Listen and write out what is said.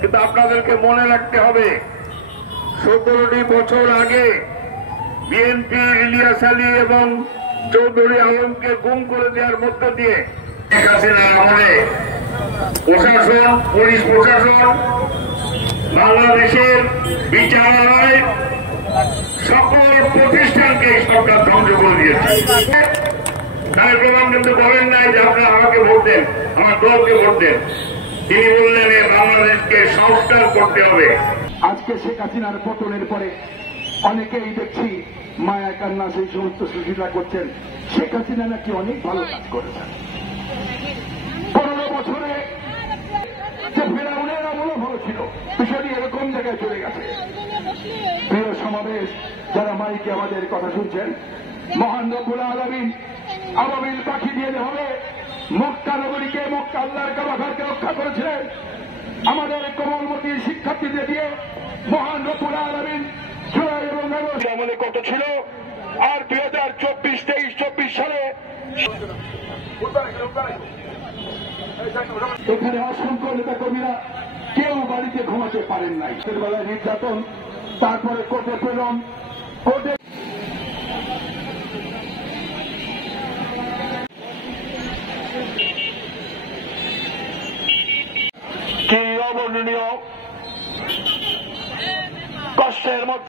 কিন্তু আপনাদেরকে মনে রাখতে হবে 17টি বছর আগে বিএনপি ইলিয়াস আলী এবং চৌধুরী আলমকে গুম করে দেওয়ার মধ্য দিয়ে শেখ হাসিনার আমলে প্রশাসন, পুলিশ প্রশাসন, বাংলাদেশের বিচারালয় সকল প্রতিষ্ঠানকে সরকার ধ্বংস করে দিয়েছে। তাই প্রধান কিন্তু বলেন নাই যে আপনারা আমাকে ভোট দেন, আমার দলকে ভোট দেন। তিনি বললেন বাংলাদেশকে সংস্কার করতে হবে। আজকে শেখ হাসিনার পতনের পরে অনেকেই দেখছি মায়া কান্না সেই সমস্ত সুবিধা করছেন। শেখ হাসিনা নাকি অনেক ভালো কাজ করেছেন। 15 বছরে যে ফেরাউনের আমলও ভালো ছিল, বিষয়টি এরকম জায়গায় চলে গেছে। প্রিয় সমাবেশ, যারা মাইকে আমাদের কথা শুনছেন, মহান রব্বুল আলামিন আবাবিল পাখি দিয়ে হবে মক্কা নগরীকে, মক্কা আল্লাহর কাবাঘরকে রক্ষা করেছিলেন। আমাদের কোমলমতি শিক্ষার্থীদের দিয়ে মহান রব্বুল আলামিন জুলাই এবং আগস্ট আমলে কত ছিল, আর 2024-23-24 সালে এখানে অসংখ্য নেতা কর্মীরা কেউ বাড়িতে ঘুমাতে পারেন নাই। বেলায় নির্যাতন, তারপরে কোর্টে প্রেরণ, কোর্টে